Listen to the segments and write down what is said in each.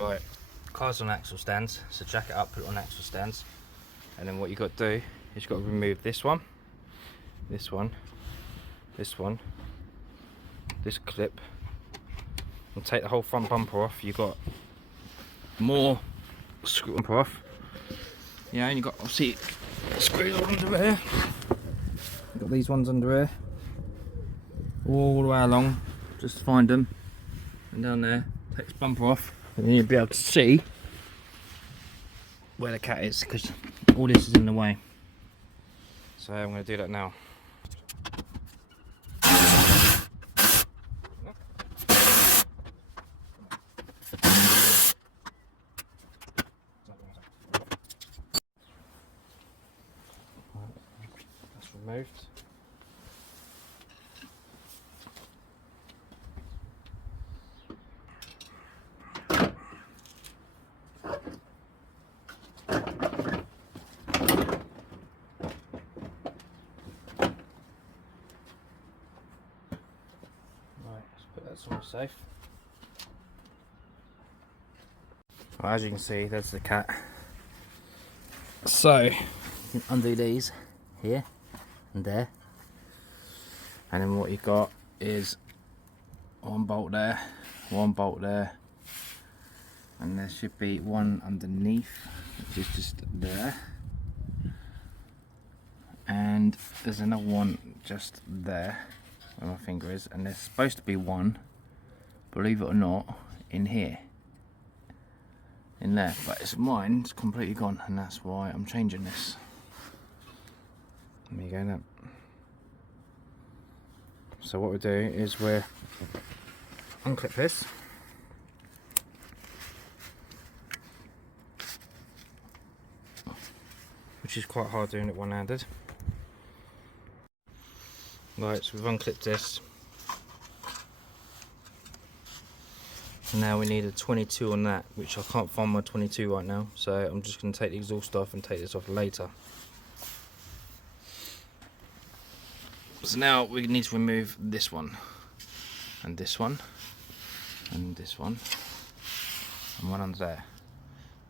Right, car's on axle stands, so jack it up, put it on axle stands, and then what you got to do is you've got to remove this one, this one, this one, this clip, and take the whole front bumper off. You've got more screw bumper off. Yeah, and you've got obviously screws under here. You've got these ones under here, all the way along. Just find them, and down there, take this bumper off, and then you'll be able to see where the cat is, because all this is in the way. So I'm going to do that now. That's removed. That's all safe. Well, as you can see, there's the cat. So you can undo these here and there, and then what you've got is one bolt there, and there should be one underneath, which is just there, and there's another one just there where my finger is, and there's supposed to be one, believe it or not, in here, in there, but it's mine's completely gone, and that's why I'm changing this. There you go now. So what we'll do is we'll unclip this, which is quite hard doing it one-handed. Right, so we've unclipped this. Now we need a 22 on that, which I can't find my 22 right now, so I'm just going to take the exhaust off and take this off later. So now we need to remove this one, and this one, and this one, and one under there.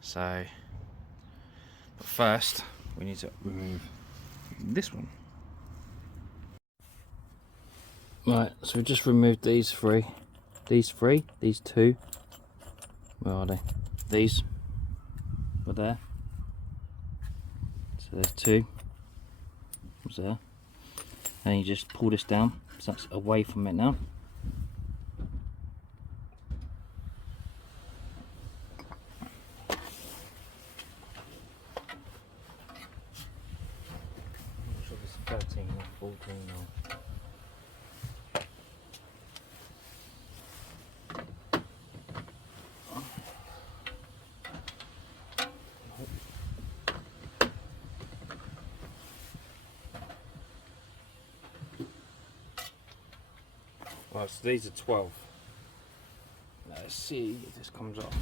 So, but first we need to remove this one. Right, so we just removed these three, these two, where are they? These were there, so there's two, was there, and you just pull this down, so that's away from it now. I'm not sure if it's 13 or 14 or... Right, so these are 12. Let's see if this comes off.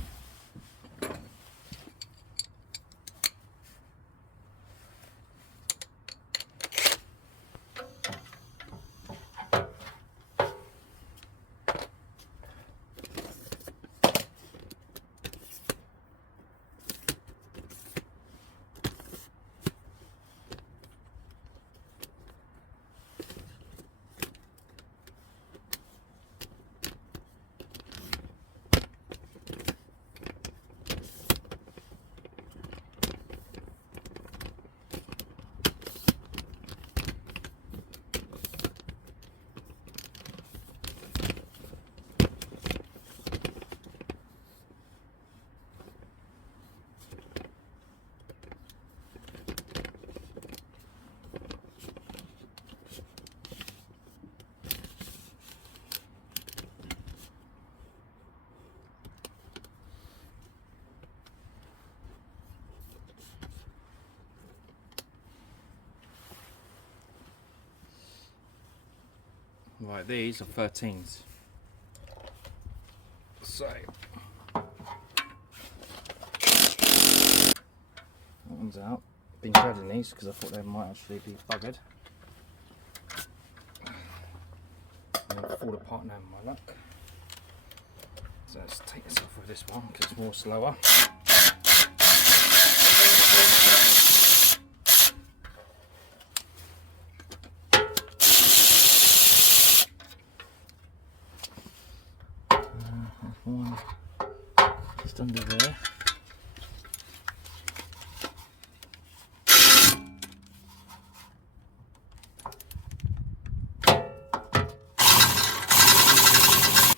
Right, these are 13s. So that one's out. Been shredding these because I thought they might actually be buggered. And they'll fall apart now, my luck. So let's take this off with this one because it's more slower. One just under there.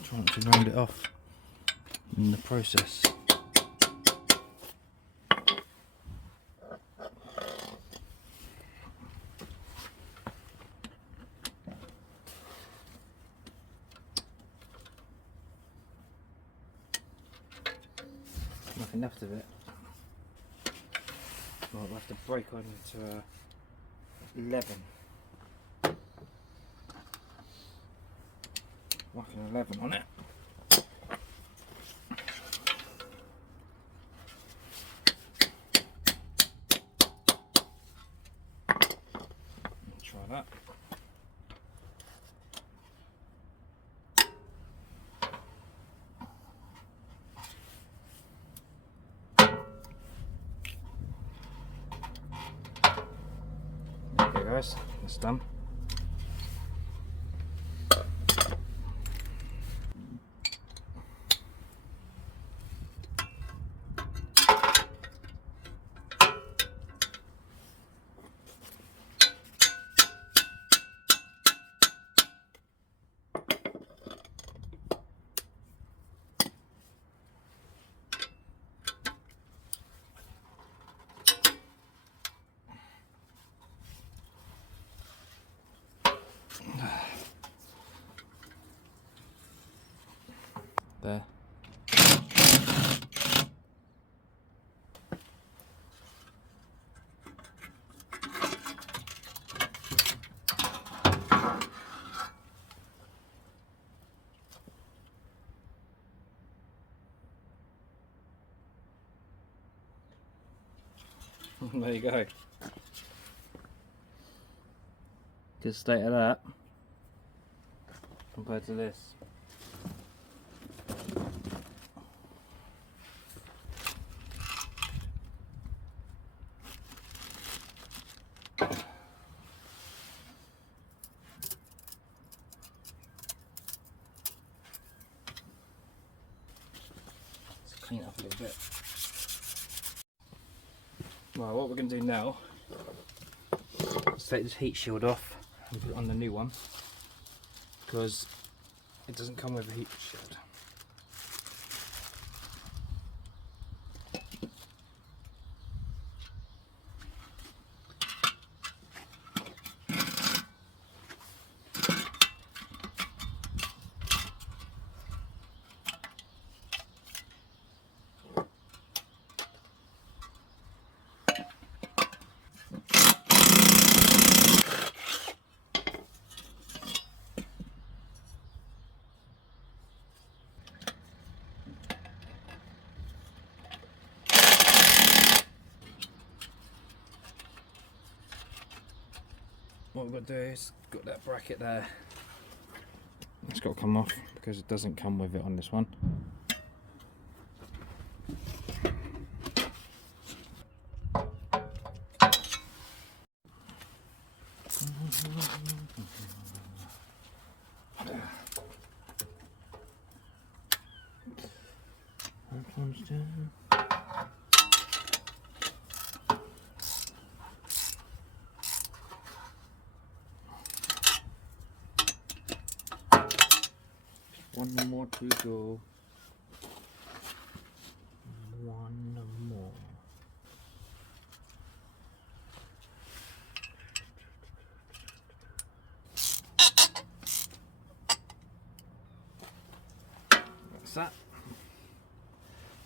Try not to round it off in the process. Nothing left of it. Well, we'll have to break on to 11. Like an 11 on it. Try that. Okay guys, that's done. There. There you go. Good state of that compared to this. Let's clean it up a little bit. Right, what we're going to do now is take this heat shield off and put it on the new one because it doesn't come with a heat shield. What we've got to do is got that bracket there. It's got to come off because it doesn't come with it on this one. That one's down. One more to go. One more. That's that.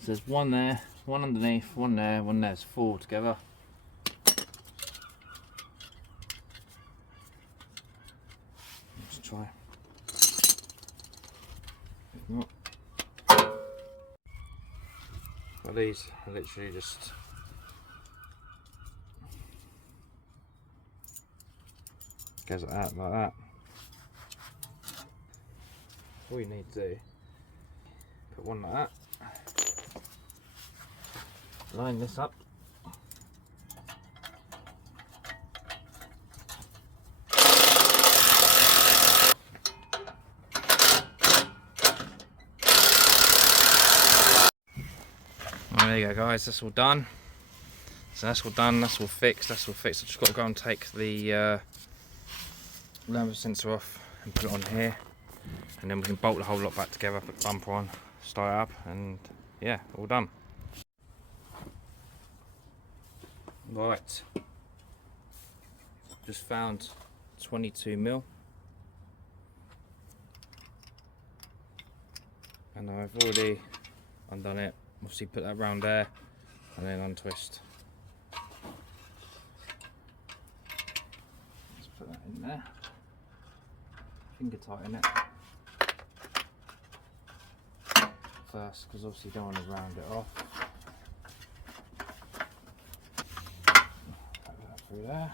So there's one there, one underneath, one there, one there. It's 4 together. Let's try. If not, well, these are literally just goes like that. All you need to do, put put one like that. Line this up. There you go, guys, that's all done. So that's all done, that's all fixed, I've just got to go and take the lambda sensor off and put it on here, and then we can bolt the whole lot back together, put the bumper on, start it up, and yeah, all done. Right, just found 22mm, and I've already undone it. Obviously put that round there and then untwist. Let's put that in there. Finger tighten it first, because obviously you don't want to round it off. Put that through there.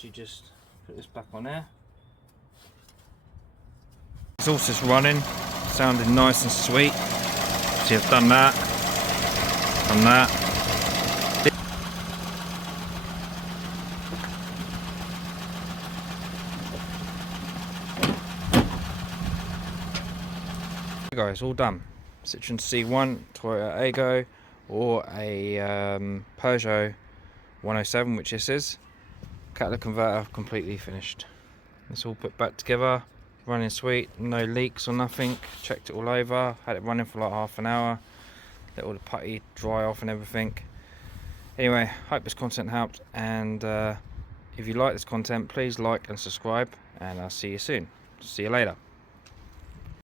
You just put this back on there. Exhaust is running, sounding nice and sweet. See, I've done that, done that. Guys, all done. Citroen C1, Toyota Aygo, or a Peugeot 107, which this is. Catalytic converter completely finished. It's all put back together, running sweet, no leaks or nothing. Checked it all over, had it running for like half an hour, let all the putty dry off and everything. Anyway, hope this content helped, and if you like this content, please like and subscribe, and I'll see you soon. See you later.